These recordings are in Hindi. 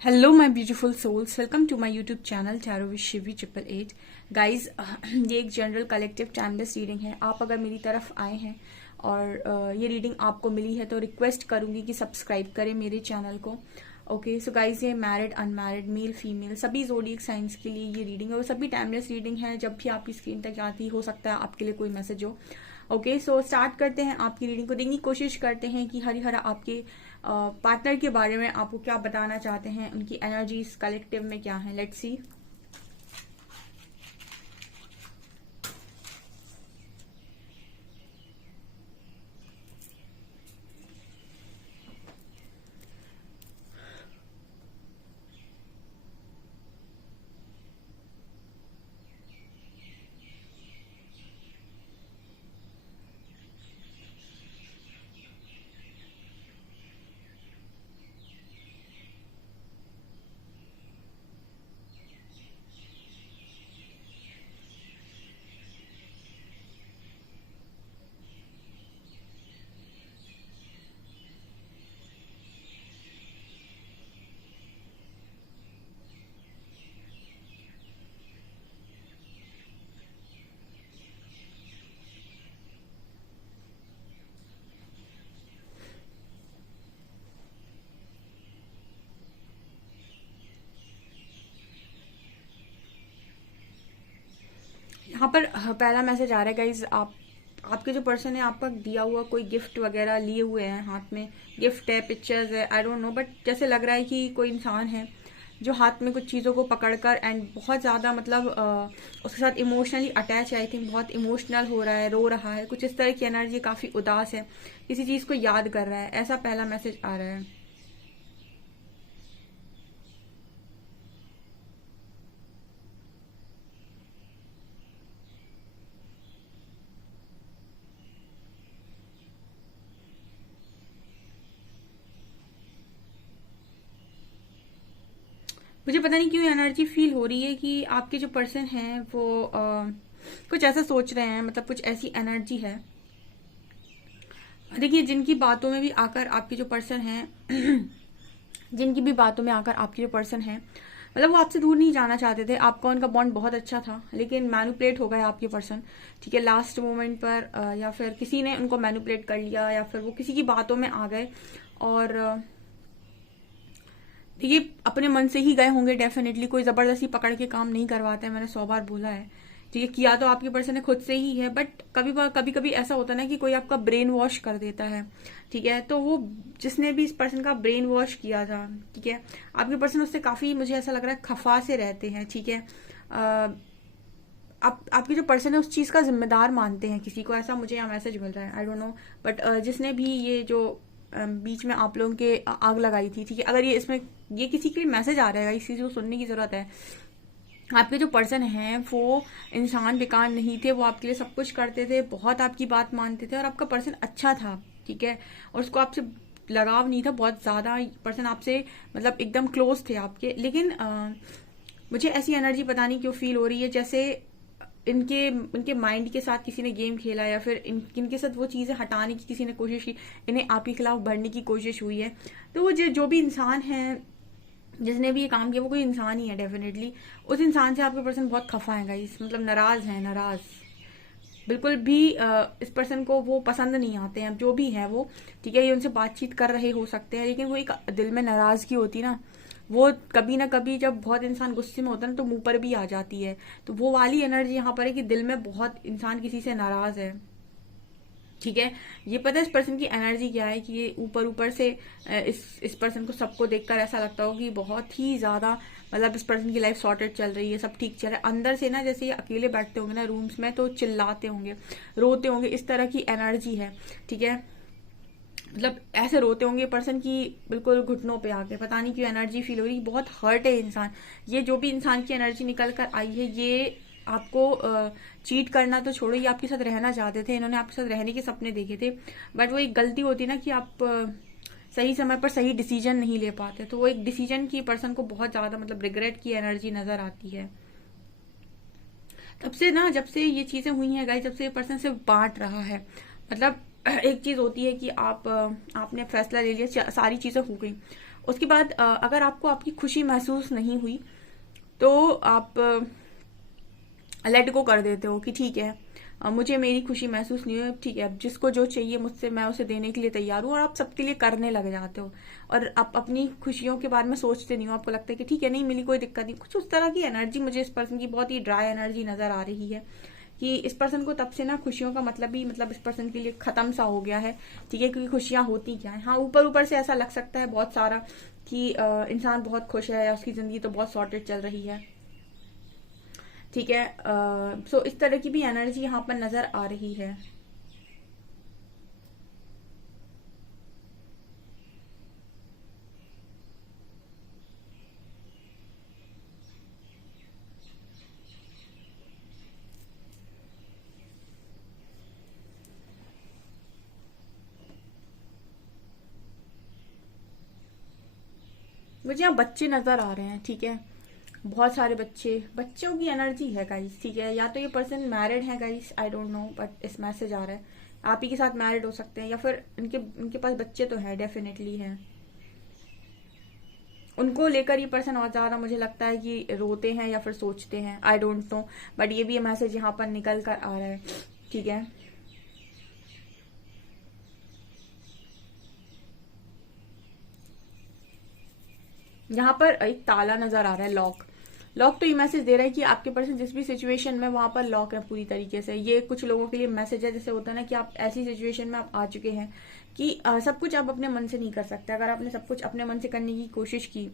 Hello my beautiful souls, welcome to my YouTube channel tarot with Shivi 888। Guys, ये एक जनरल कलेक्टिव टाइमलेस रीडिंग है। आप अगर मेरी तरफ आए हैं और ये रीडिंग आपको मिली है तो रिक्वेस्ट करूंगी कि सब्सक्राइब करें मेरे चैनल को। ओके सो गाइज, ये मैरिड अनमैरिड मेल फीमेल सभी ज़ोडिएक साइंस के लिए ये रीडिंग है और सभी टाइमलेस रीडिंग है। जब भी आपकी स्क्रीन तक आती हो सकता है आपके लिए कोई मैसेज हो। ओके सो स्टार्ट करते हैं आपकी रीडिंग को। देखने की कोशिश करते हैं कि हरिहरा आपके पार्टनर के बारे में आपको क्या बताना चाहते हैं, उनकी एनर्जीज कलेक्टिव में क्या है। Let's see. यहाँ पर पहला मैसेज आ रहा है गाइज, आपके जो पर्सन है आपका दिया हुआ कोई गिफ्ट वगैरह लिए हुए हैं, हाथ में गिफ्ट है, पिक्चर्स है, आई डोंट नो, बट जैसे लग रहा है कि कोई इंसान है जो हाथ में कुछ चीज़ों को पकड़कर एंड बहुत ज़्यादा मतलब उसके साथ इमोशनली अटैच है। आई थिंक बहुत इमोशनल हो रहा है, रो रहा है, कुछ इस तरह की एनर्जी, काफ़ी उदास है, किसी चीज़ को याद कर रहा है, ऐसा पहला मैसेज आ रहा है। मुझे पता नहीं क्यों एनर्जी फील हो रही है कि आपके जो पर्सन हैं वो कुछ ऐसा सोच रहे हैं, मतलब कुछ ऐसी एनर्जी है। देखिए, जिनकी बातों में भी आकर आपके जो पर्सन हैं जिनकी भी बातों में आकर आपके जो पर्सन हैं, मतलब वो आपसे दूर नहीं जाना चाहते थे। आपका उनका बॉन्ड बहुत अच्छा था, लेकिन मैनिपुलेट हो गए आपके पर्सन, ठीक है, लास्ट मोमेंट पर या फिर किसी ने उनको मैनिपुलेट कर लिया या फिर वो किसी की बातों में आ गए और ये अपने मन से ही गए होंगे। डेफिनेटली कोई जबरदस्ती पकड़ के काम नहीं करवाता है, मैंने 100 बार बोला है। ठीक है, किया तो आपके पर्सन ने खुद से ही है, बट कभी कभी ऐसा होता है ना कि कोई आपका ब्रेन वॉश कर देता है। ठीक है, तो वो जिसने भी इस पर्सन का ब्रेन वॉश किया था, ठीक है, आपके पर्सन उससे काफी, मुझे ऐसा लग रहा है, खफा से रहते हैं। ठीक है, आपके जो पर्सन है उस चीज का जिम्मेदार मानते हैं किसी को, ऐसा मुझे यहाँ मैसेज मिल रहा है। आई डोंट नो, बट जिसने भी ये जो बीच में आप लोगों के आग लगाई थी, ठीक है, अगर ये इसमें ये किसी के लिए मैसेज आ रहा है, इस चीज को सुनने की जरूरत है। आपके जो पर्सन हैं वो इंसान बेकार नहीं थे, वो आपके लिए सब कुछ करते थे, बहुत आपकी बात मानते थे और आपका पर्सन अच्छा था। ठीक है, और उसको आपसे लगाव नहीं था बहुत ज्यादा, पर्सन आपसे मतलब एकदम क्लोज थे आपके। लेकिन मुझे ऐसी एनर्जी पता नहीं क्यों फील हो रही है जैसे इनके माइंड के साथ किसी ने गेम खेला या फिर इनके साथ वो चीजें हटाने की किसी ने कोशिश की, इन्हें आपके खिलाफ बढ़ने की कोशिश हुई है। तो वो जो भी इंसान है जिसने भी ये काम किया वो कोई इंसान ही है डेफिनेटली। उस इंसान से आपके पर्सन बहुत खफा है गाइस, मतलब नाराज है, नाराज बिल्कुल भी इस पर्सन को वो पसंद नहीं आते हैं जो भी है वो। ठीक है, ये उनसे बातचीत कर रहे हो सकते हैं, लेकिन वो एक दिल में नाराजगी होती ना, वो कभी ना कभी जब बहुत इंसान गुस्से में होता है ना तो मुंह पर भी आ जाती है। तो वो वाली एनर्जी यहाँ पर है कि दिल में बहुत इंसान किसी से नाराज है। ठीक है, ये पता है इस पर्सन की एनर्जी क्या है कि ये ऊपर ऊपर से इस पर्सन को सबको देखकर ऐसा लगता हो कि बहुत ही ज्यादा, मतलब इस पर्सन की लाइफ सॉर्टेड चल रही है, सब ठीक चल रहा है। अंदर से ना जैसे ये अकेले बैठते होंगे ना रूम्स में तो चिल्लाते होंगे, रोते होंगे, इस तरह की एनर्जी है। ठीक है, मतलब ऐसे रोते होंगे पर्सन की बिल्कुल घुटनों पे आके, पता नहीं क्यों एनर्जी फील हो रही है, बहुत हर्ट है इंसान। ये जो भी इंसान की एनर्जी निकल कर आई है, ये आपको चीट करना तो छोड़ो, ये आपके साथ रहना चाहते थे, इन्होंने आपके साथ रहने के सपने देखे थे, बट वो एक गलती होती ना कि आप सही समय पर सही डिसीजन नहीं ले पाते, तो वो एक डिसीजन की पर्सन को बहुत ज्यादा मतलब रिग्रेट की एनर्जी नजर आती है। तब से ना, जब से ये चीजें हुई हैं गाइस, जब से ये पर्सन सिर्फ बांट रहा है, मतलब एक चीज होती है कि आपने फैसला ले लिया, सारी चीजें हो गई, उसके बाद अगर आपको आपकी खुशी महसूस नहीं हुई तो आप लेट गो कर देते हो कि ठीक है, मुझे मेरी खुशी महसूस नहीं हुई, ठीक है, अब जिसको जो चाहिए मुझसे मैं उसे देने के लिए तैयार हूँ, और आप सबके लिए करने लग जाते हो और आप अपनी खुशियों के बारे में सोचते नहीं हो। आपको लगता है कि ठीक है, नहीं मिली कोई दिक्कत नहीं। कुछ उस तरह की एनर्जी मुझे इस पर्सन की बहुत ही ड्राई एनर्जी नजर आ रही है कि इस पर्सन को तब से ना खुशियों का मतलब ही मतलब इस पर्सन के लिए खत्म सा हो गया है। ठीक है, क्योंकि खुशियां होती क्या है, हाँ ऊपर ऊपर से ऐसा लग सकता है बहुत सारा कि इंसान बहुत खुश है या उसकी जिंदगी तो बहुत सॉर्टेड चल रही है। ठीक है, सो इस तरह की भी एनर्जी यहाँ पर नजर आ रही है। मुझे यहाँ बच्चे नजर आ रहे हैं। ठीक है, बहुत सारे बच्चे, बच्चों की एनर्जी है गाइस। ठीक है, या तो ये पर्सन मैरिड है guys, I don't know, but इस मैसेज आ रहा है आप ही के साथ मैरिड हो सकते हैं, या फिर इनके इनके पास बच्चे तो है, डेफिनेटली है। उनको लेकर ये पर्सन और ज्यादा मुझे लगता है कि रोते हैं या फिर सोचते हैं, आई डोंट नो, बट ये भी मैसेज यहाँ पर निकल कर आ रहा है। ठीक है, यहाँ पर एक ताला नजर आ रहा है, लॉक। लॉक तो ये मैसेज दे रहा है कि आपके पर्सन जिस भी सिचुएशन में वहां पर लॉक है पूरी तरीके से। ये कुछ लोगों के लिए मैसेज है, जैसे होता है ना कि आप ऐसी सिचुएशन में आप आ चुके हैं कि सब कुछ आप अपने मन से नहीं कर सकते। अगर आपने सब कुछ अपने मन से करने की कोशिश की,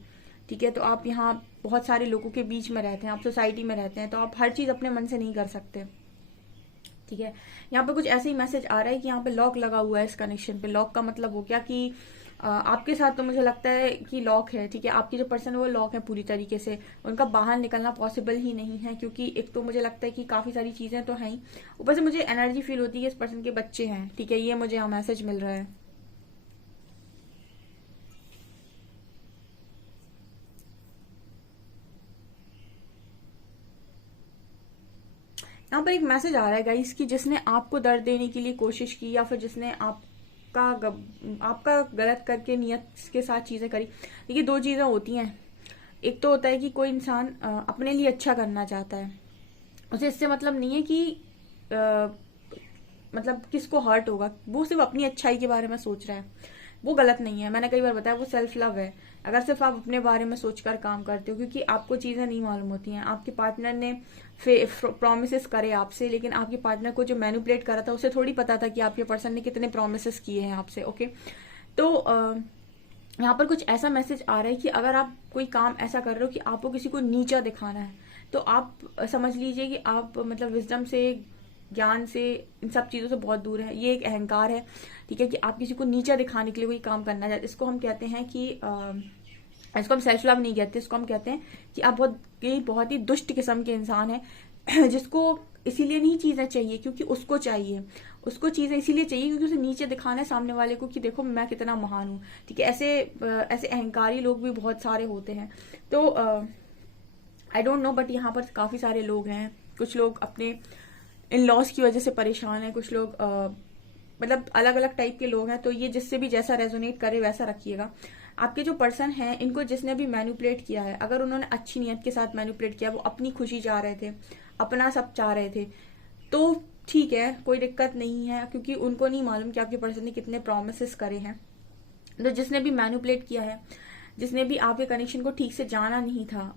ठीक है, तो आप यहाँ बहुत सारे लोगों के बीच में रहते हैं, आप सोसाइटी में रहते हैं, तो आप हर चीज अपने मन से नहीं कर सकते। ठीक है, यहाँ पे कुछ ऐसे ही मैसेज आ रहा है कि यहाँ पे लॉक लगा हुआ है इस कनेक्शन पे। लॉक का मतलब हो गया कि आपके साथ तो मुझे लगता है कि लॉक है। ठीक है, आपकी जो पर्सन है वो लॉक है पूरी तरीके से, उनका बाहर निकलना पॉसिबल ही नहीं है, क्योंकि एक तो मुझे लगता है कि काफी सारी चीजें तो हैं ही, ऊपर से मुझे एनर्जी फील होती है इस पर्सन के बच्चे हैं। ठीक है, ये मुझे यहाँ मैसेज मिल रहा है। यहाँ पर एक मैसेज आ रहा है गाइस कि जिसने आपको दर्द देने के लिए कोशिश की, या फिर जिसने आपका गलत करके नियत के साथ चीजें करी। देखिए, दो चीजें होती हैं। एक तो होता है कि कोई इंसान अपने लिए अच्छा करना चाहता है, उसे इससे मतलब नहीं है कि अ, मतलब किसको हर्ट होगा, वो सिर्फ अपनी अच्छाई के बारे में सोच रहा है। वो गलत नहीं है, मैंने कई बार बताया, वो सेल्फ लव है। अगर सिर्फ आप अपने बारे में सोचकर काम करते हो, क्योंकि आपको चीजें नहीं मालूम होती हैं। आपके पार्टनर ने प्रोमिस करे आपसे, लेकिन आपके पार्टनर को जो मैनिपुलेट करा था उसे थोड़ी पता था कि आपके पर्सन ने कितने प्रोमिस किए हैं आपसे। ओके, तो यहाँ पर कुछ ऐसा मैसेज आ रहा है कि अगर आप कोई काम ऐसा कर रहे हो कि आपको किसी को नीचा दिखाना है, तो आप समझ लीजिए कि आप मतलब विजडम से, ज्ञान से, इन सब चीजों से बहुत दूर है। ये एक अहंकार है। ठीक है, कि आप किसी को नीचा दिखाने के लिए कोई काम करना चाहते, इसको हम कहते हैं कि इसको हम सेल्फ लव नहीं कहते, इसको हम कहते हैं कि आप बहुत ही दुष्ट किस्म के इंसान है जिसको इसीलिए नहीं चीजें चाहिए क्योंकि उसको चाहिए। उसको चीजें इसीलिए चाहिए क्योंकि उसे नीचे दिखाना है सामने वाले को कि देखो मैं कितना महान हूँ। ठीक है, ऐसे अहंकारी लोग भी बहुत सारे होते हैं। तो आई डोंट नो, बट यहाँ पर काफी सारे लोग हैं। कुछ लोग अपने इन लॉस की वजह से परेशान है, कुछ लोग मतलब अलग अलग टाइप के लोग हैं। तो ये जिससे भी जैसा रेजोनेट करे वैसा रखिएगा। आपके जो पर्सन है, इनको जिसने भी मैनिपुलेट किया है, अगर उन्होंने अच्छी नीयत के साथ मैनिपुलेट किया, वो अपनी खुशी चाह रहे थे, अपना सब चाह रहे थे, तो ठीक है, कोई दिक्कत नहीं है, क्योंकि उनको नहीं मालूम कि आपके पर्सन ने कितने प्रोमिस करे हैं। तो जिसने भी मैनिपुलेट किया है, जिसने भी आपके कनेक्शन को ठीक से जाना नहीं था,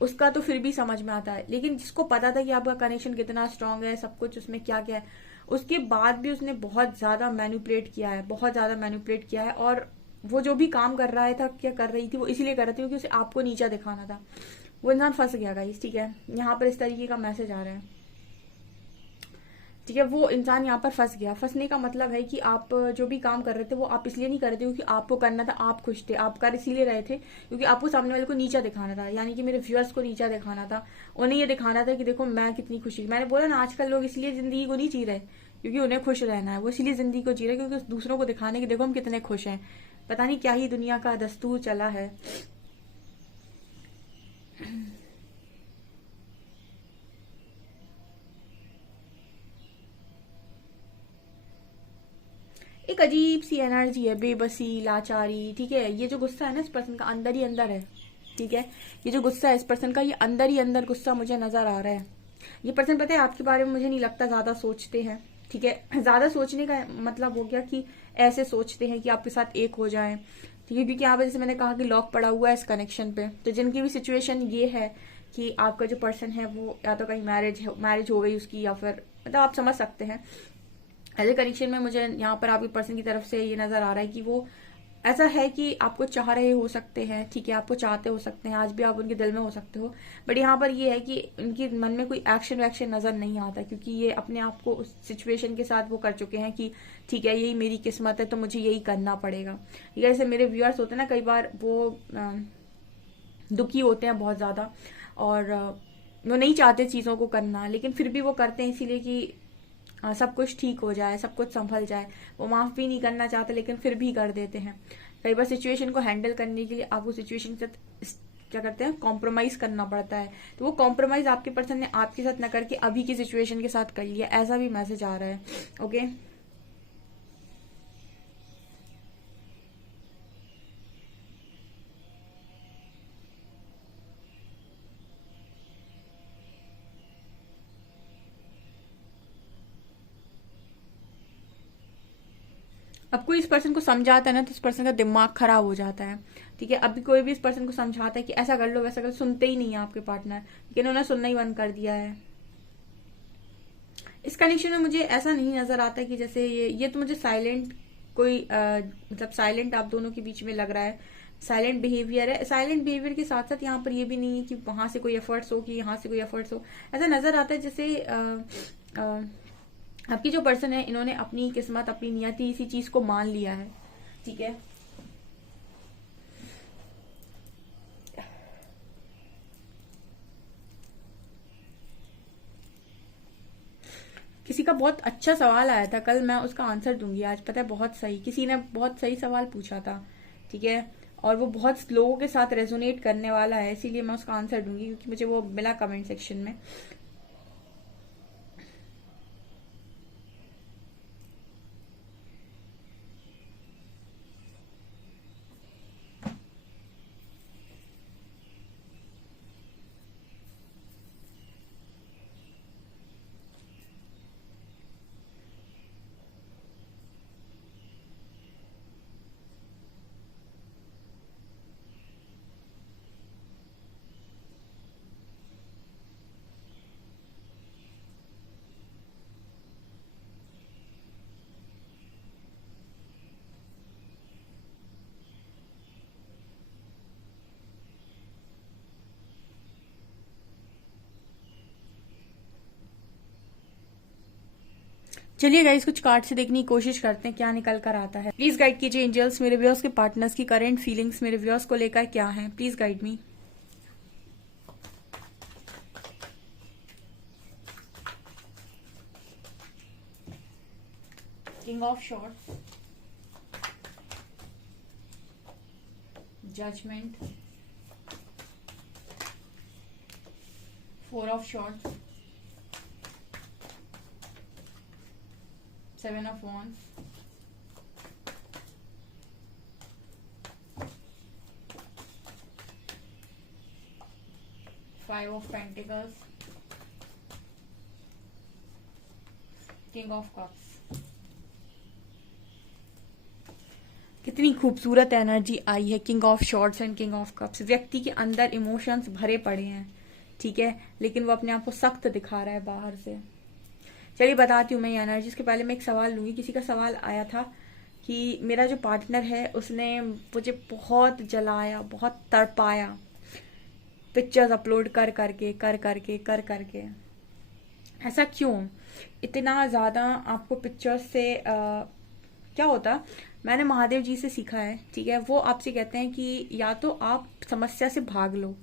उसका तो फिर भी समझ में आता है। लेकिन जिसको पता था कि आपका कनेक्शन कितना स्ट्रांग है, सब कुछ उसमें क्या क्या है, उसके बाद भी उसने बहुत ज्यादा मैनिपुलेट किया है, बहुत ज्यादा मैनिपुलेट किया है। और वो जो भी काम कर रहा था, क्या कर रही थी, वो इसीलिए कर रही थी क्योंकि उसे आपको नीचा दिखाना था। वो इंसान फंस गया गाइस। ठीक है, यहाँ पर इस तरीके का मैसेज आ रहा है। ठीक है, वो इंसान यहाँ पर फंस गया। फंसने का मतलब है कि आप जो भी काम कर रहे थे वो आप इसलिए नहीं कर रहे थे क्योंकि आपको करना था, आप खुश थे, आप कर इसीलिए रहे थे क्योंकि आपको सामने वाले को नीचा दिखाना था, यानी कि मेरे व्यूअर्स को नीचा दिखाना था। उन्हें ये दिखाना था कि देखो मैं कितनी खुशी। मैंने बोला ना, आजकल लोग इसलिए जिंदगी को नहीं जी रहे क्योंकि उन्हें खुश रहना है, वो इसलिए जिंदगी को जी रहे क्योंकि दूसरों को दिखाने की देखो हम कितने खुश हैं। पता नहीं क्या ही दुनिया का दस्तूर चला है। एक अजीब सी एनर्जी है, बेबसी, लाचारी, ठीक है। ये जो गुस्सा है ना इस पर्सन का अंदर ही अंदर है, ठीक है। ये जो गुस्सा है इस पर्सन का, ये अंदर ही अंदर गुस्सा मुझे नजर आ रहा है। ये पर्सन पता है आपके बारे में मुझे नहीं लगता ज्यादा सोचते हैं, ठीक है। ज्यादा सोचने का मतलब हो गया कि ऐसे सोचते हैं कि आपके साथ एक हो जाए, ठीक है। क्योंकि यहाँ पे जैसे मैंने कहा कि लॉक पड़ा हुआ है इस कनेक्शन पे, तो जिनकी भी सिचुएशन ये है कि आपका जो पर्सन है वो या तो कहीं मैरिज हो गई उसकी, या फिर मतलब आप समझ सकते हैं। ऐसे कनेक्शन में मुझे यहाँ पर आपके पर्सन की तरफ से ये नजर आ रहा है कि वो ऐसा है कि आपको चाह रहे हो सकते हैं, ठीक है, आपको चाहते हो सकते हैं, आज भी आप उनके दिल में हो सकते हो। बट यहाँ पर ये है कि उनके मन में कोई एक्शन वैक्शन नजर नहीं आता, क्योंकि ये अपने आप को उस सिचुएशन के साथ वो कर चुके हैं कि ठीक है यही मेरी किस्मत है तो मुझे यही करना पड़ेगा। ठीक है, जैसे मेरे व्यूअर्स होते हैं ना, कई बार वो दुखी होते हैं बहुत ज्यादा, और वो नहीं चाहते चीजों को करना, लेकिन फिर भी वो करते हैं इसीलिए कि सब कुछ ठीक हो जाए, सब कुछ संभल जाए। वो माफ भी नहीं करना चाहते लेकिन फिर भी कर देते हैं। कई बार सिचुएशन को हैंडल करने के लिए आपको सिचुएशन के साथ क्या करते हैं, कॉम्प्रोमाइज करना पड़ता है। तो वो कॉम्प्रोमाइज आपके पर्सन ने आपके साथ न करके अभी की सिचुएशन के साथ कर लिया, ऐसा भी मैसेज आ रहा है। ओके, अब कोई इस पर्सन को समझाता है ना तो इस पर्सन का दिमाग खराब हो जाता है, ठीक है। अभी कोई भी इस पर्सन को समझाता है कि ऐसा कर लो वैसा कर लो, सुनते ही नहीं है आपके पार्टनर, लेकिन उन्होंने सुनना ही बंद कर दिया है। इस कंडीशन में मुझे ऐसा नहीं नजर आता कि जैसे ये तो मुझे साइलेंट कोई मतलब साइलेंट आप दोनों के बीच में लग रहा है, साइलेंट बिहेवियर है। साइलेंट बिहेवियर के साथ साथ यहाँ पर ये भी नहीं है कि वहां से कोई एफर्ट्स हो कि यहाँ से कोई एफर्ट्स हो। ऐसा नजर आता है जैसे आपकी जो पर्सन है इन्होंने अपनी किस्मत, अपनी नियति इसी चीज को मान लिया है, ठीक है। किसी का बहुत अच्छा सवाल आया था कल, मैं उसका आंसर दूंगी आज, पता है बहुत सही, किसी ने बहुत सही सवाल पूछा था, ठीक है। और वो बहुत लोगों के साथ रेजोनेट करने वाला है, इसीलिए मैं उसका आंसर दूंगी क्योंकि मुझे वो मिला कमेंट सेक्शन में। चलिए गाइस, कुछ कार्ड से देखने की कोशिश करते हैं क्या निकल कर आता है। प्लीज गाइड कीजिए एंजल्स, मेरे व्यूअर्स के पार्टनर्स की करंट फीलिंग्स मेरे व्यूअर्स को लेकर क्या है, please guide me. King of swords, judgement, four of swords, seven of wands, five of pentacles, king of cups. कितनी खूबसूरत एनर्जी आई है, king of swords and king of cups. व्यक्ति के अंदर इमोशंस भरे पड़े हैं, ठीक है, लेकिन वो अपने आप को सख्त दिखा रहा है बाहर से। चलिए बताती हूँ मैं ये एनर्जी। इसके पहले मैं एक सवाल लूंगी। किसी का सवाल आया था कि मेरा जो पार्टनर है उसने मुझे बहुत जलाया, बहुत तड़पाया, पिक्चर्स अपलोड कर करके कर करके कर करके। ऐसा क्यों? इतना ज्यादा आपको पिक्चर्स से क्या होता, मैंने महादेव जी से सीखा है, ठीक है। वो आपसे कहते हैं कि या तो आप समस्या से भाग लो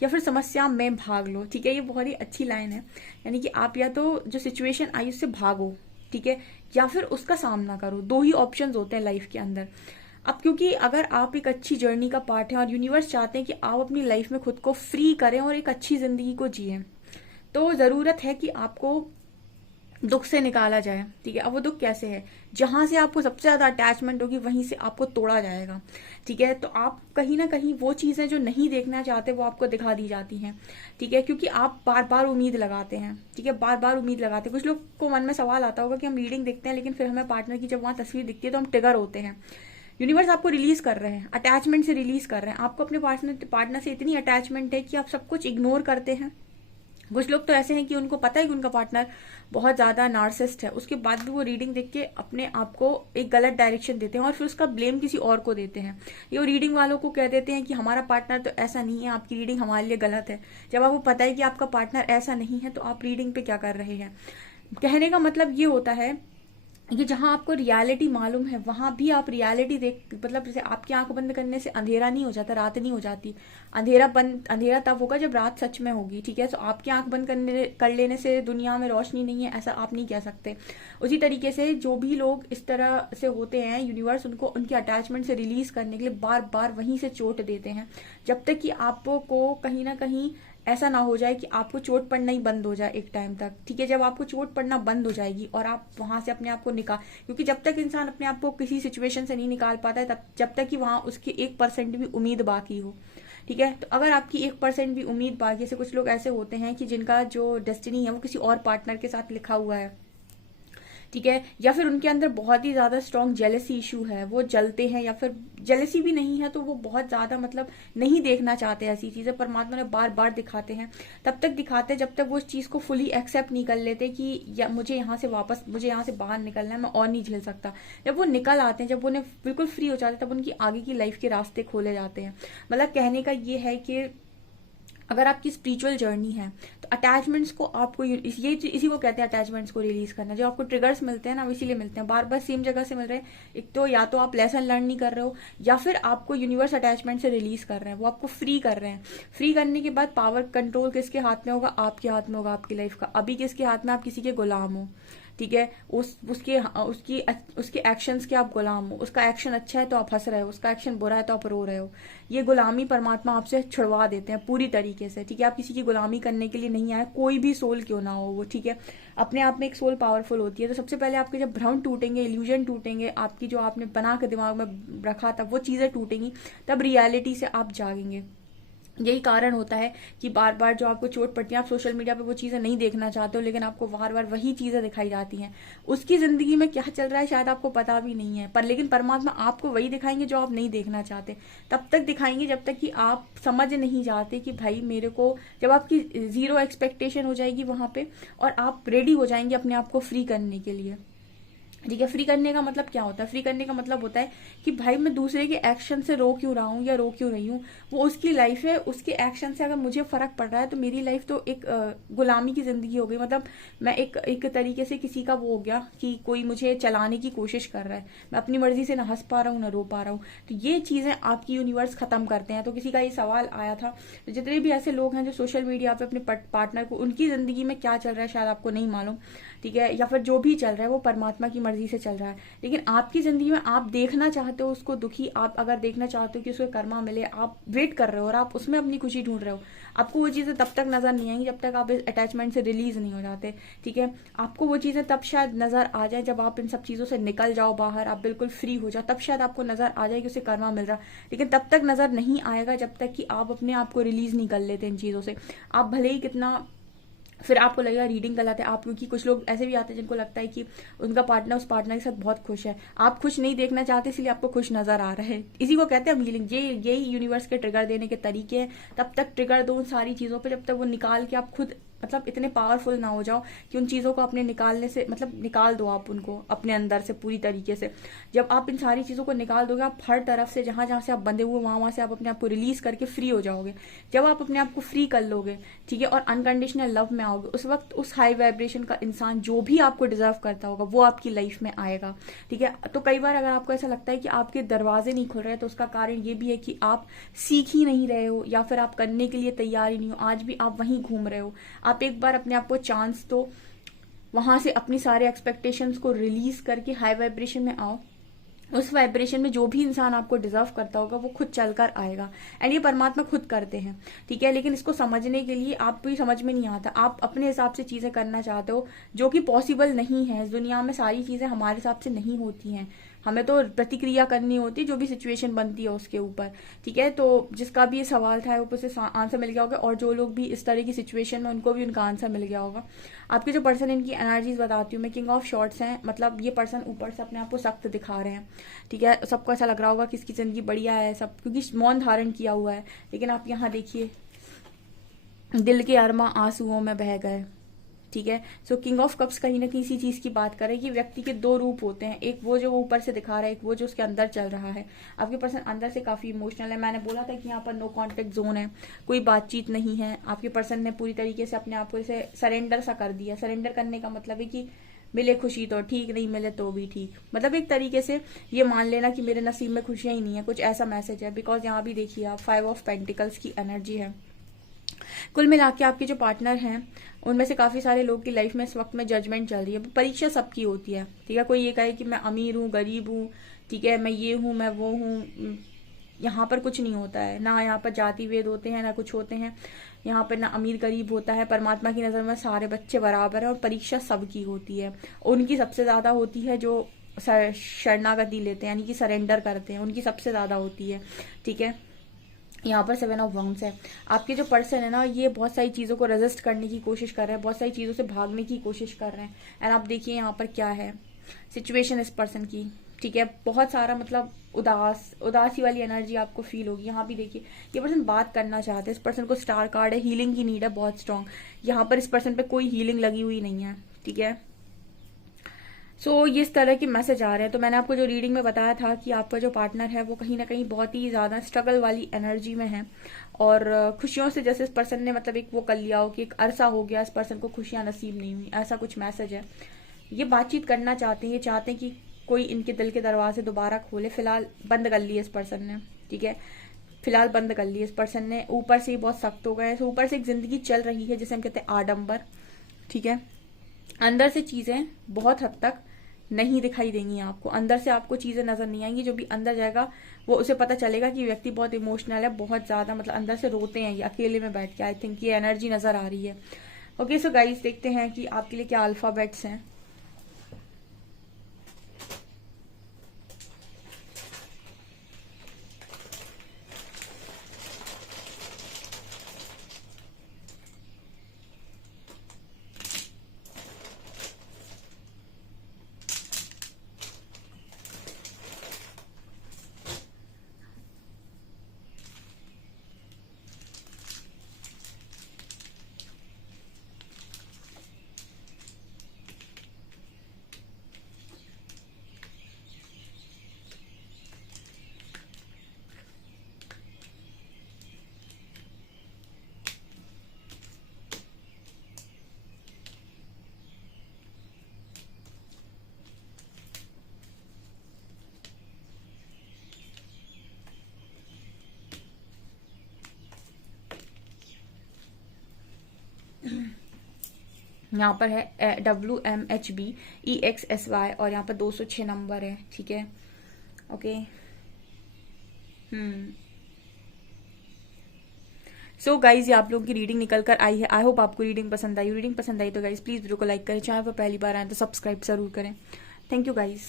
या फिर समस्या में भाग लो, ठीक है। ये बहुत ही अच्छी लाइन है, यानी कि आप या तो जो सिचुएशन आई उससे भागो, ठीक है, या फिर उसका सामना करो। दो ही ऑप्शंस होते हैं लाइफ के अंदर। अब क्योंकि अगर आप एक अच्छी जर्नी का पार्ट है और यूनिवर्स चाहते हैं कि आप अपनी लाइफ में खुद को फ्री करें और एक अच्छी जिंदगी को जिए, तो जरूरत है कि आपको दुख से निकाला जाए। ठीक है, अब वो दुख कैसे है, जहां से आपको सबसे ज्यादा अटैचमेंट होगी वहीं से आपको तोड़ा जाएगा। ठीक है, तो आप कहीं ना कहीं वो चीजें जो नहीं देखना चाहते वो आपको दिखा दी जाती हैं। ठीक है, क्योंकि आप बार बार उम्मीद लगाते हैं। ठीक है, बार बार उम्मीद लगाते हैं। कुछ लोग को मन में सवाल आता होगा कि हम रीडिंग देखते हैं लेकिन फिर हमें पार्टनर की जब वहां तस्वीर दिखती है तो हम ट्रिगर होते हैं। यूनिवर्स आपको रिलीज कर रहे हैं, अटैचमेंट से रिलीज कर रहे हैं। आपको अपने पार्टनर से इतनी अटैचमेंट है कि आप सब कुछ इग्नोर करते हैं। कुछ लोग तो ऐसे हैं कि उनको पता है कि उनका पार्टनर बहुत ज्यादा नार्सिसिस्ट है, उसके बाद भी वो रीडिंग देख के अपने आप को एक गलत डायरेक्शन देते हैं और फिर उसका ब्लेम किसी और को देते हैं। ये वो रीडिंग वालों को कह देते हैं कि हमारा पार्टनर तो ऐसा नहीं है, आपकी रीडिंग हमारे लिए गलत है। जब आपको पता है कि आपका पार्टनर ऐसा नहीं है तो आप रीडिंग पे क्या कर रहे हैं। कहने का मतलब ये होता है कि जहां आपको रियलिटी मालूम है वहां भी आप रियलिटी देख, मतलब जैसे आपकी आंख बंद करने से अंधेरा नहीं हो जाता, रात नहीं हो जाती। अंधेरा तब होगा जब रात सच में होगी। ठीक है, तो आपकी आंख बंद कर लेने से दुनिया में रोशनी नहीं है, ऐसा आप नहीं कह सकते। उसी तरीके से जो भी लोग इस तरह से होते हैं, यूनिवर्स उनको उनके अटैचमेंट से रिलीज करने के लिए बार बार वहीं से चोट देते हैं, जब तक कि आपको कहीं ना कहीं ऐसा ना हो जाए कि आपको चोट पड़ना ही बंद हो जाए एक टाइम तक। ठीक है, जब आपको चोट पड़ना बंद हो जाएगी और आप वहां से अपने आप को निकाल, क्योंकि जब तक इंसान अपने आप को किसी सिचुएशन से नहीं निकाल पाता है तब जब तक कि वहां उसकी 1% भी उम्मीद बाकी हो। ठीक है, तो अगर आपकी 1% भी उम्मीद बाकी, से कुछ लोग ऐसे होते हैं कि जिनका जो डेस्टिनी है वो किसी और पार्टनर के साथ लिखा हुआ है। ठीक है, या फिर उनके अंदर बहुत ही ज्यादा स्ट्रॉन्ग जेलसी इशू है, वो जलते हैं, या फिर जेलसी भी नहीं है तो वो बहुत ज्यादा मतलब नहीं देखना चाहते ऐसी चीजें, परमात्मा ने बार बार दिखाते हैं। तब तक दिखाते हैं जब तक वो उस चीज को फुली एक्सेप्ट नहीं कर लेते कि मुझे यहाँ से बाहर निकलना है, मैं और नहीं झेल सकता। जब वो निकल आते हैं, जब उन्हें बिल्कुल फ्री हो जाते हैं, तब उनकी आगे की लाइफ के रास्ते खोले जाते हैं। मतलब कहने का ये है कि अगर आपकी स्पिरिचुअल जर्नी है तो अटैचमेंट्स को आपको इसी को कहते हैं अटैचमेंट्स को रिलीज करना। जो आपको ट्रिगर्स मिलते हैं ना वो इसीलिए मिलते हैं, बार बार सेम जगह से मिल रहे हैं। एक तो या तो आप लेसन लर्न नहीं कर रहे हो, या फिर आपको यूनिवर्स अटैचमेंट से रिलीज कर रहे हैं, वो आपको फ्री कर रहे हैं। फ्री करने के बाद पावर कंट्रोल किसके हाथ में होगा, आपके हाथ में होगा आपकी लाइफ का। अभी किसके हाथ में, आप किसी के गुलाम हो। ठीक है, उसके एक्शंस के आप गुलाम हो। उसका एक्शन अच्छा है तो आप हंस रहे हो, उसका एक्शन बुरा है तो आप रो रहे हो। ये गुलामी परमात्मा आपसे छुड़वा देते हैं पूरी तरीके से। ठीक है, आप किसी की गुलामी करने के लिए नहीं आए, कोई भी सोल क्यों ना हो वो। ठीक है, अपने आप में एक सोल पावरफुल होती है। तो सबसे पहले आपके जब भ्रम टूटेंगे, इल्यूजन टूटेंगे, आपकी जो आपने बना के दिमाग में रखा था वो चीजें टूटेंगी, तब रियलिटी से आप जागेंगे। यही कारण होता है कि बार बार जो आपको चोट पड़ती है, आप सोशल मीडिया पे वो चीजें नहीं देखना चाहते हो, लेकिन आपको बार बार वही चीजें दिखाई जाती हैं। उसकी जिंदगी में क्या चल रहा है शायद आपको पता भी नहीं है, पर लेकिन परमात्मा आपको वही दिखाएंगे जो आप नहीं देखना चाहते। तब तक दिखाएंगे जब तक कि आप समझ नहीं जाते कि भाई मेरे को, जब आपकी 0 एक्सपेक्टेशन हो जाएगी वहां पे और आप रेडी हो जाएंगे अपने आप को फ्री करने के लिए। ठीक है, फ्री करने का मतलब क्या होता है, फ्री करने का मतलब होता है कि भाई मैं दूसरे के एक्शन से रो क्यों रहा हूँ या रो क्यों रही हूँ, वो उसकी लाइफ है, उसके एक्शन से अगर मुझे फर्क पड़ रहा है तो मेरी लाइफ तो एक गुलामी की जिंदगी हो गई। मतलब मैं एक तरीके से किसी का वो हो गया कि कोई मुझे चलाने की कोशिश कर रहा है, मैं अपनी मर्जी से ना हंस पा रहा हूँ ना रो पा रहा हूँ। तो ये चीजें आपकी यूनिवर्स खत्म करते हैं। तो किसी का ये सवाल आया था, तो जितने भी ऐसे लोग हैं जो सोशल मीडिया पे अपने पार्टनर को, उनकी जिंदगी में क्या चल रहा है शायद आपको नहीं मालूम। ठीक है, या फिर जो भी चल रहा है वो परमात्मा की मर्जी से चल रहा है, लेकिन आपकी जिंदगी में आप देखना चाहते हो उसको दुखी। आप अगर देखना चाहते हो कि उसको कर्मा मिले, आप वेट कर रहे हो और आप उसमें अपनी खुशी ढूंढ रहे हो। आपको वो चीजें तब तक नजर नहीं आएंगी जब तक आप इस अटैचमेंट से रिलीज नहीं हो जाते। ठीक है, आपको वो चीजें तब शायद नजर आ जाए जब आप इन सब चीजों से निकल जाओ बाहर, आप बिल्कुल फ्री हो जाओ, तब शायद आपको नजर आ जाए कि उसे कर्मा मिल रहा। लेकिन तब तक नजर नहीं आएगा जब तक कि आप अपने आप को रिलीज नहीं कर लेते इन चीजों से। आप भले ही कितना, फिर आपको लगेगा रीडिंग गलत है आप, क्योंकि कुछ लोग ऐसे भी आते हैं जिनको लगता है कि उनका पार्टनर उस पार्टनर के साथ बहुत खुश है। आप खुश नहीं देखना चाहते इसलिए आपको खुश नजर आ रहा है। इसी को कहते हैं हीलिंग। यही यूनिवर्स के ट्रिगर देने के तरीके हैं। तब तक ट्रिगर दो उन सारी चीजों पे जब तक वो निकाल के आप खुद मतलब इतने पावरफुल ना हो जाओ कि उन चीजों को अपने निकालने से, मतलब निकाल दो आप उनको अपने अंदर से पूरी तरीके से। जब आप इन सारी चीजों को निकाल दोगे, आप हर तरफ से जहां जहां से आप बंधे हुए वहां से आप अपने आप को रिलीज करके फ्री हो जाओगे। जब आप अपने आप को फ्री कर लोगे, ठीक है, और अनकंडीशनल लव में आओगे, उस वक्त उस हाई वाइब्रेशन का इंसान जो भी आपको डिजर्व करता होगा वो आपकी लाइफ में आएगा। ठीक है, तो कई बार अगर आपको ऐसा लगता है कि आपके दरवाजे नहीं खुल रहे तो उसका कारण ये भी है कि आप सीख ही नहीं रहे हो, या फिर आप करने के लिए तैयार ही नहीं हो, आज भी आप वहीं घूम रहे हो। आप एक बार अपने आप को चांस दो, वहां से अपनी सारे एक्सपेक्टेशंस को रिलीज करके हाई वाइब्रेशन में आओ। उस वाइब्रेशन में जो भी इंसान आपको डिजर्व करता होगा वो खुद चलकर आएगा। एंड ये परमात्मा खुद करते हैं, ठीक है। लेकिन इसको समझने के लिए आप भी समझ में नहीं आता, आप अपने हिसाब से चीजें करना चाहते हो जो कि पॉसिबल नहीं है। इस दुनिया में सारी चीजें हमारे हिसाब से नहीं होती हैं, हमें तो प्रतिक्रिया करनी होती है जो भी सिचुएशन बनती है उसके ऊपर, ठीक है। तो जिसका भी ये सवाल था ऊपर से आंसर मिल गया होगा, और जो लोग भी इस तरह की सिचुएशन में उनको भी उनका आंसर मिल गया होगा। आपके जो पर्सन, इनकी एनर्जीज बताती हूँ मैं, किंग ऑफ शॉर्ट्स हैं, मतलब ये पर्सन ऊपर से अपने आप को सख्त दिखा रहे हैं, ठीक है। सबको ऐसा लग रहा होगा कि इसकी जिंदगी बढ़िया है सब, क्योंकि मौन धारण किया हुआ है। लेकिन आप यहाँ देखिए, दिल के अरमा आंसुओं में बह गए, ठीक है। सो किंग ऑफ कप्स कहीं ना किसी इसी चीज की बात करे कि व्यक्ति के दो रूप होते हैं, एक वो जो वो ऊपर से दिखा रहा है, एक वो जो उसके अंदर चल रहा है। आपके पर्सन अंदर से काफी इमोशनल है। मैंने बोला था कि यहाँ पर नो कॉन्टेक्ट जोन है, कोई बातचीत नहीं है। आपके पर्सन ने पूरी तरीके से अपने आप को इसे सरेंडर सा कर दिया। सरेंडर करने का मतलब है कि मिले खुशी तो ठीक, नहीं मिले तो भी ठीक, मतलब एक तरीके से ये मान लेना कि मेरे नसीब में खुशियां ही नहीं है, कुछ ऐसा मैसेज है। बिकॉज यहाँ भी देखिए आप 5 ऑफ पेंटिकल्स की एनर्जी है। कुल मिला के आपके जो पार्टनर हैं उनमें से काफी सारे लोग की लाइफ में इस वक्त में जजमेंट चल रही है। परीक्षा सबकी होती है, ठीक है। कोई ये कहे कि मैं अमीर हूँ, गरीब हूँ, ठीक है, मैं ये हूँ, मैं वो हूँ। यहाँ पर कुछ नहीं होता है, ना यहाँ पर जाति भेद होते हैं, ना कुछ होते हैं। यहाँ पर ना अमीर गरीब होता है। परमात्मा की नजर में सारे बच्चे बराबर है, और परीक्षा सबकी होती है। उनकी सबसे ज्यादा होती है जो शरणागति लेते हैं, यानी कि सरेंडर करते हैं, उनकी सबसे ज्यादा होती है, ठीक है। यहाँ पर 7 ऑफ वांड्स है। आपके जो पर्सन है ना, ये बहुत सारी चीजों को रेजिस्ट करने की कोशिश कर रहे हैं, बहुत सारी चीजों से भागने की कोशिश कर रहे हैं। एंड आप देखिए यहाँ पर क्या है सिचुएशन इस पर्सन की, ठीक है। बहुत सारा मतलब उदासी वाली एनर्जी आपको फील होगी। यहाँ भी देखिए ये पर्सन बात करना चाहते हैं, इस पर्सन को स्टार कार्ड है, हीलिंग की नीड है बहुत स्ट्रांग। यहाँ पर इस पर्सन पे कोई हीलिंग लगी हुई नहीं है, ठीक है। सो ये इस तरह के मैसेज आ रहे हैं। तो मैंने आपको जो रीडिंग में बताया था कि आपका जो पार्टनर है वो कहीं ना कहीं बहुत ही ज्यादा स्ट्रगल वाली एनर्जी में है, और खुशियों से जैसे इस पर्सन ने मतलब एक वो कर लिया हो कि एक अरसा हो गया इस पर्सन को खुशियां नसीब नहीं हुई, ऐसा कुछ मैसेज है। ये बातचीत करना चाहते हैं, ये चाहते हैं कि कोई इनके दिल के दरवाजे दोबारा खोले। फिलहाल बंद कर लिए इस पर्सन ने, ठीक है। फिलहाल बंद कर लिए इस पर्सन ने, ऊपर से ही बहुत सख्त हो गए। ऊपर से एक जिंदगी चल रही है जिसे हम कहते हैं आडंबर, ठीक है। अंदर से चीजें बहुत हद तक नहीं दिखाई देंगी आपको, अंदर से आपको चीजें नजर नहीं आएंगी। जो भी अंदर जाएगा वो उसे पता चलेगा कि व्यक्ति बहुत इमोशनल है, बहुत ज्यादा, मतलब अंदर से रोते हैं ये अकेले में बैठ के। आई थिंक ये एनर्जी नजर आ रही है। ओके सो गाइस, देखते हैं कि आपके लिए क्या अल्फाबेट्स हैं। यहाँ पर है WMHBEXSY, और यहाँ पर 206 नंबर है, ठीक है। ओके सो गाइज, ये आप लोगों की रीडिंग निकल कर आई है। आई होप आपको रीडिंग पसंद आई। रीडिंग पसंद आई तो गाइज प्लीज वीडियो को लाइक करें, चैनल पर पहली बार आए तो सब्सक्राइब जरूर करें। Thank you guys.